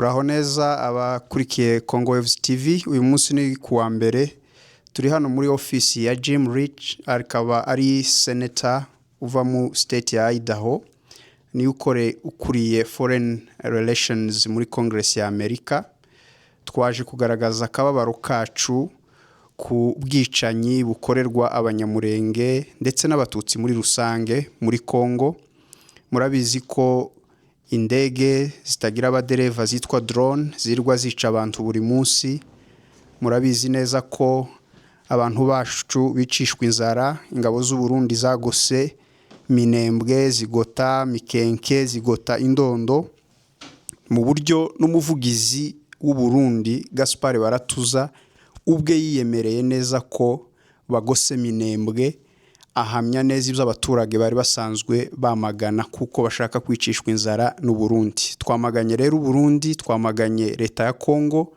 Muraho neza abakurikiye Congo Waves TV. Uyu munsi ni kuwa mbere turi hano muri office ya Jim Rich, akaba ari senator uva mu state ya Idaho, ni ukuriye foreign relations muri Congress ya Amerika. Twaje kugaragaza akababaro kacu ku bwicanyi bukorerwa abanyamurenge ndetse n'abatutsi muri rusange muri Congo. Murabizi ko indege zitagira abadereva zitwa drone zirwa zica abantu buri munsi. Murabizi neza ko abantu bacu bicishwa inzara, ingabo z'u Burundi zagose Minembwe, zigota Mikenke, zigota Indondo, mu buryo n'umuvugizi w'u Burundi Gaspard Baratuza ubwe yiyemereye neza ko bagose Minembwe, ahamya neza ibyo abaturage bari basanzwe bamagana kuko bashaka kwicishwa inzara n'u Burundi. Twamaganye rero u Burundi, twamaganye leta ya Kongo.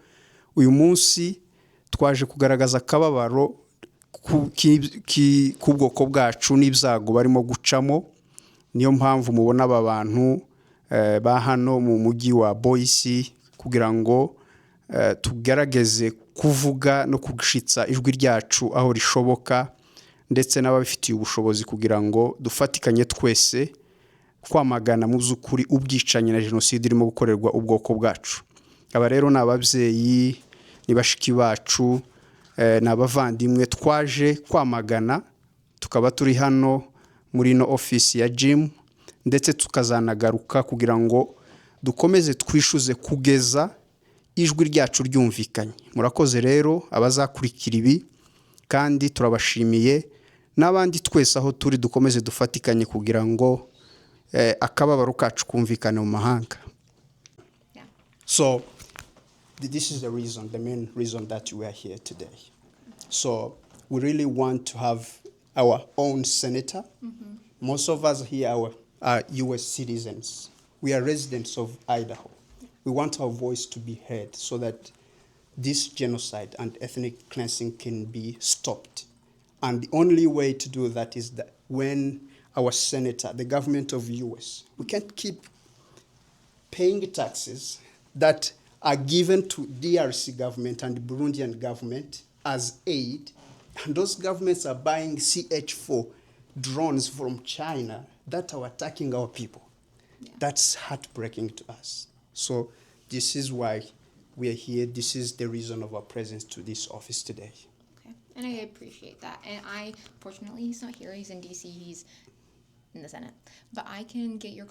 Uyu munsi twaje kugaragaza akababaro k'ubwoko bwacu n'ibyago barimo gucamo. Niyo mpamvu mubona aba bantu ba hano mu mujyi wa Boise kugira ngo tugerageze kuvuga no kugushitsa ijwi ryacu aho rishoboka, ndetse n'ababifitiye ubushobozi kugira ngo dufatikanye twese kwamagana mu by'ukuri ubwicanye na jenoside irimo gukorerwa ubwoko bwacu. Aba rero ni ababyeyi, ni bashiki bacu, ni abavandimwe twaje kwamagana. Tukaba turi hano muri no office ya Jim, ndetse tukazanagaruka kugira ngo dukomeze twishuze kugeza ijwi ryacu ryumvikanye. Murakoze rero abazakurikira ibi, kandi turabashimiye n'abandi twese aho turi dukomeze dufatikanye kugira ngo akababaro kacu kumvikane mu mahanga. So this is the main reason that we are here today. So we really want to have our own senator. Most of us here are US citizens. We are residents of Idaho. We want our voice to be heard so that this genocide and ethnic cleansing can be stopped. And the only way to do that is that when our senator, the government of US, we can't keep paying taxes that are given to DRC government and the Burundian government as aid. And those governments are buying CH-4 drones from China that are attacking our people. Yeah. That's heartbreaking to us. So this is why we are here. This is the reason of our presence to this office today. Okay, and I appreciate that. And fortunately, he's not here. He's in DC. He's in the Senate. But I can get your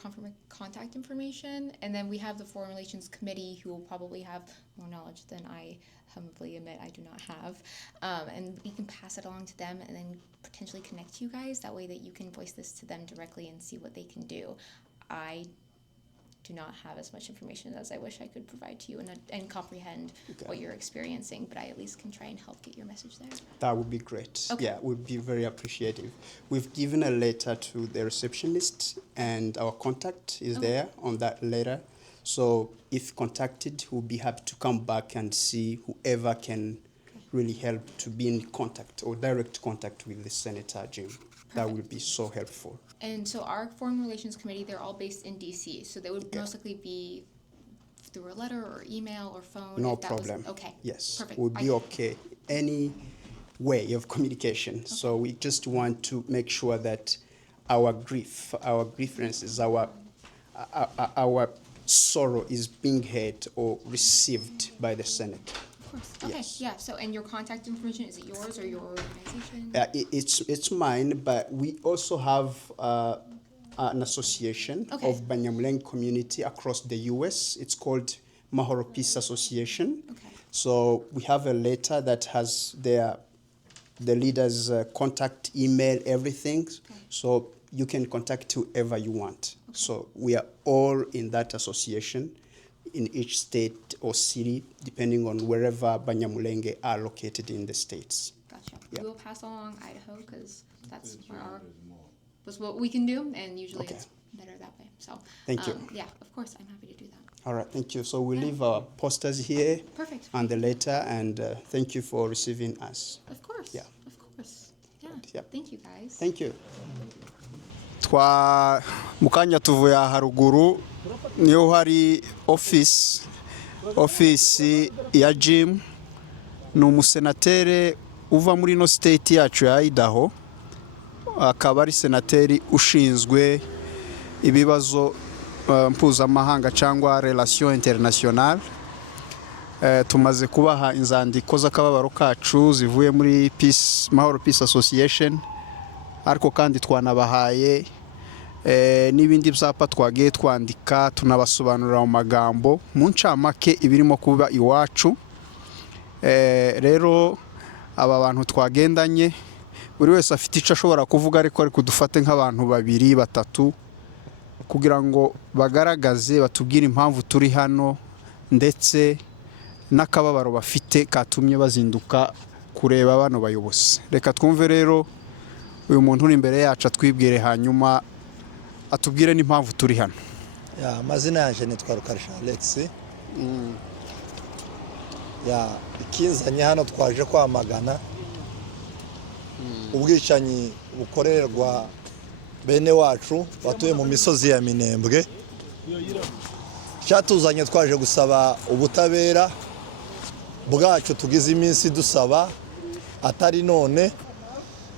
contact information, and then we have the Foreign Relations Committee who will probably have more knowledge than I humbly admit I do not have. And we can pass it along to them and then potentially connect you guys. That way that you can voice this to them directly and see what they can do. I do not have as much information as I wish I could provide to you and comprehend what you're experiencing, but I at least can try and help get your message there. That would be great. Okay. Yeah, would be very appreciative. We've given a letter to the receptionist, and our contact is there on that letter. So if contacted, we'll be happy to come back and see whoever can really help to be in contact or direct contact with the Senator Jim. That would be so helpful. And so our Foreign Relations Committee, they're all based in D.C., so they would most likely be through a letter or email or phone. No problem. Okay. Yes. Perfect. Would be okay. Any way of communication. Okay. So we just want to make sure that our grievances, our sorrow is being heard or received by the Senate. Okay, yes. Yeah, so and your contact information, is it yours or your organization? It's mine, but we also have an association of Banyamulenge community across the U.S. It's called Mahoro Peace Association. Okay. So we have a letter that has the leaders' contact, email, everything. Okay. So you can contact whoever you want. Okay. So we are all in that association in each state or city, depending on wherever Banyamulenge are located in the states. Gotcha. Yeah. We will pass along Idaho because that's was what we can do, and usually it's better that way. So thank you. Yeah, of course, I'm happy to do that. All right, thank you. So we'll leave our posters here. Perfect. And the letter, and thank you for receiving us. Of course. Yeah. Of course. Yeah. Yep. Thank you, guys. Thank you. Mukanya tuvuye haruguru niyo hari office ofisi ya Jim ni umusenatere uva muri no state yacu ya Idaho, akaba ari senateri ushinzwe ibibazo mpuzamahanga cyangwa relation internationale. Tumaze kubaha inzandiko z'akababaro kacu zivuye muri Mahoro Peace Association, ariko kandi twanabahaye n'ibindi byapa twagiye twandika tunabasobanurira mu magambo mu ncamake ibirimo kuba iwacu. Rero aba bantu twagendanye buri wese afite icyo ashobora kuvuga, ariko kudufate nk'abantu babiri batatu kugira ngo bagaragaze batubwire impamvu turi hano ndetse n'akababaro bafite katumye bazinduka kureba bano bayobozi. Reka twumve rero uyu muntu uri imbere yacu atwibwire, hanyuma atubwire n'impamvu turi hano. Amazina yanjye nitwa Rukarisha Alex. Ikinzanye hano twaje kwamagana ubwicanyi bukorerwa bene wacu batuye mu misozi ya Minembwe. Cyatuzanye twaje gusaba ubutabera bwacu tugize iminsi dusaba, atari none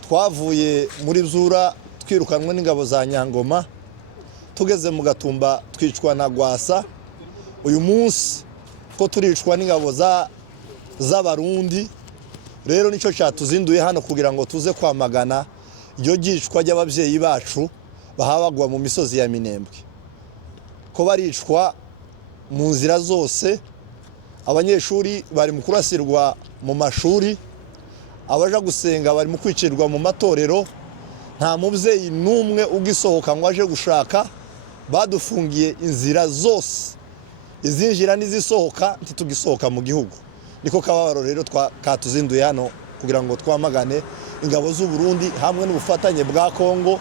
twavuye muri Zura twirukanwe n'ingabo za Nyangoma, tugeze mu Gatumba twicwa na Gwasa. Uyu munsi ko turicwa n'ingabo z'abarundi, rero nicyo cyatuzinduye hano kugira ngo tuze kwamagana iryo gicwa ry'ababyeyi bacu bahabagwa mu misozi ya Minembwe, ko baricwa mu nzira zose. Abanyeshuri bari mu kurasirwa mu mashuri, abaja gusenga bari mu kwicirwa mu matorero, nta mubyeyi n'umwe ugisohoka ngo aje gushaka. Badufungiye inzira zose, izinjira n'izisohoka, ntitugisohoka mu gihugu. Niko kababaro rero katuzinduye hano kugira ngo twamagane ingabo z'u Burundi hamwe n'ubufatanye bwa Kongo,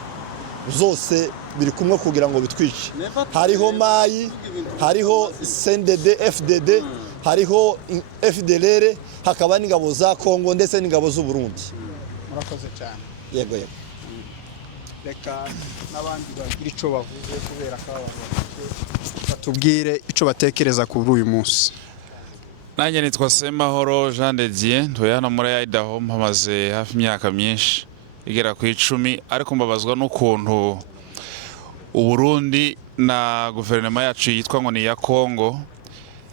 zose biri kumwe kugira ngo bitwice. Hariho mayi, hariho CNDD, FDD, hariho FDLR, hakaba n'ingabo za Kongo ndetse n'ingabo z'u Burundi. Murakoze cyane. Yego. Reka n'abandi bagira icyo bavuze kubera ko batubwire icyo batekereza kuri uyu munsi. Nanjye nitwa Semahoro Jean de Dieu, ntuye hano muri Idaho, mpamaze hafi imyaka myinshi igera ku 10, ariko mbabazwa n'ukuntu Uburundi na guverinoma yacu yitwa ngo ni ya Kongo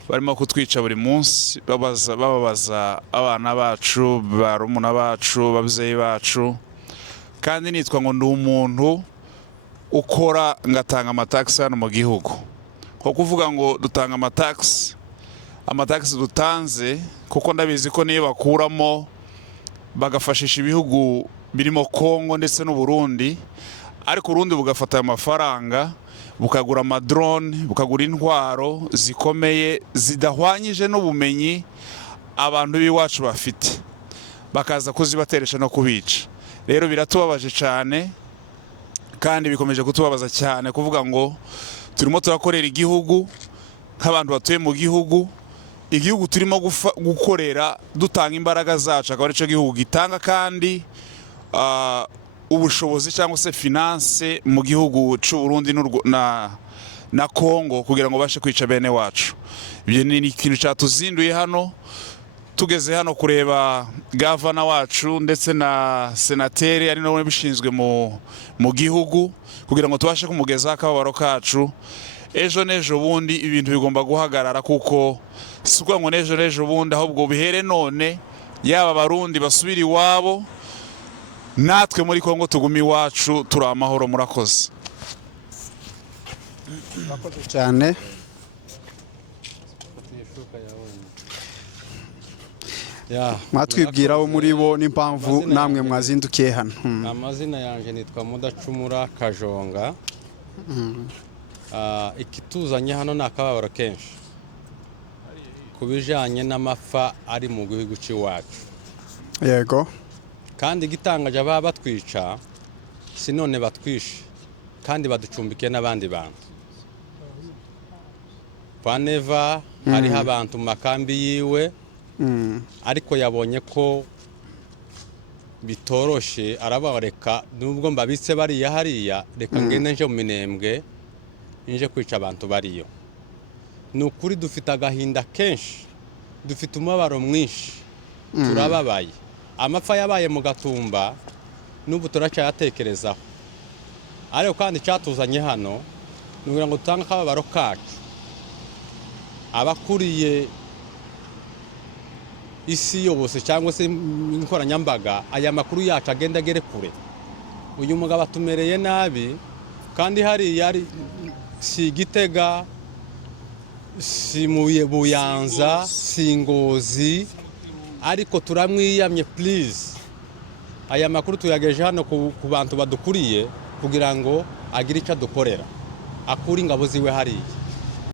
barimo kutwica buri munsi, bababaza abana bacu, barumuna bacu, babyeyi bacu. Kandi nitwa ngo ndi umuntu ukora ngatanga amataxi hano mu gihugu, ko kuvuga ngo dutanga amataxi dutanze, kuko ndabizi ko niyo bakuramo bagafashisha ibihugu birimo Kongo ndetse n'u Burundi, ariko Burundi bugafata amafaranga bukagura amadrone, bukagura intwaro zikomeye zidahwanyije n'ubumenyi abantu b'iwacu bafite, bakaza kuzibateresha no kubica. Rero biratubabaje cyane kandi bikomeje kutubabaza cyane kuvuga ngo turimo turakorera igihugu nk'abantu batuye mu gihugu, igihugu turimo gukorera dutanga imbaraga zacu, akaba aricyo gihugu gitanga kandi ubushobozi cyangwa se finance mu gihugu cy'u Burundi na Kongo kugira ngo bashe kwica bene wacu. Ibyo ni ikintu cyatuzinduye hano, tugeze hano kureba gavana wacu ndetse na senateri ari nawe bishinzwe mu gihugu kugira ngo tubashe kumugezaho akababaro kacu. Ejo n'ejo bundi ibintu bigomba guhagarara, kuko si ukuvuga ngo n'ejo bundi, ahubwo bihere none, yaba abarundi basubira iwabo, natwe muri Kongo tuguma iwacu turi amahoro. Murakoze cyane. Mwatwibwiraho muri bo n'impamvu namwe mwazindukiye hano. Amazina yanjye nitwa Mudacumura Kajonga. Ikituzanye hano ni akababaro kenshi ku bijyanye n'amapfa ari mu gihugu cy'iwacu. Yego. Kandi igitangaje baba batwica, si none batwishe kandi baducumbikiye n'abandi bantu. Paneva hariho abantu mu makambi yiwe, ariko yabonye ko bitoroshe, arabareka nubwo mbabitse bariya hariya, reka ngende nje mu Minembwe nje kwica abantu bariyo. ni ukuri dufite agahinda kenshi, dufite umubabaro mwinshi, turababaye. Amapfa yabaye mu Gatumba n'ubu turacyayatekerezaho, ariko kandi cyatuzanye hano ni ukugira ngo dutange akababaro kacu. Abakuriye isi yose cyangwa se inkoranyambaga, aya makuru yacu agenda agere kure. Uyu mugabo atumereye nabi, kandi hariya si Gitega, si Buyanza, si Ngozi, ariko turamwiyamye please. Aya makuru tuyageje hano ku bantu badukuriye kugira ngo agire icyo adukorera, akura ingabo ziwe hariya.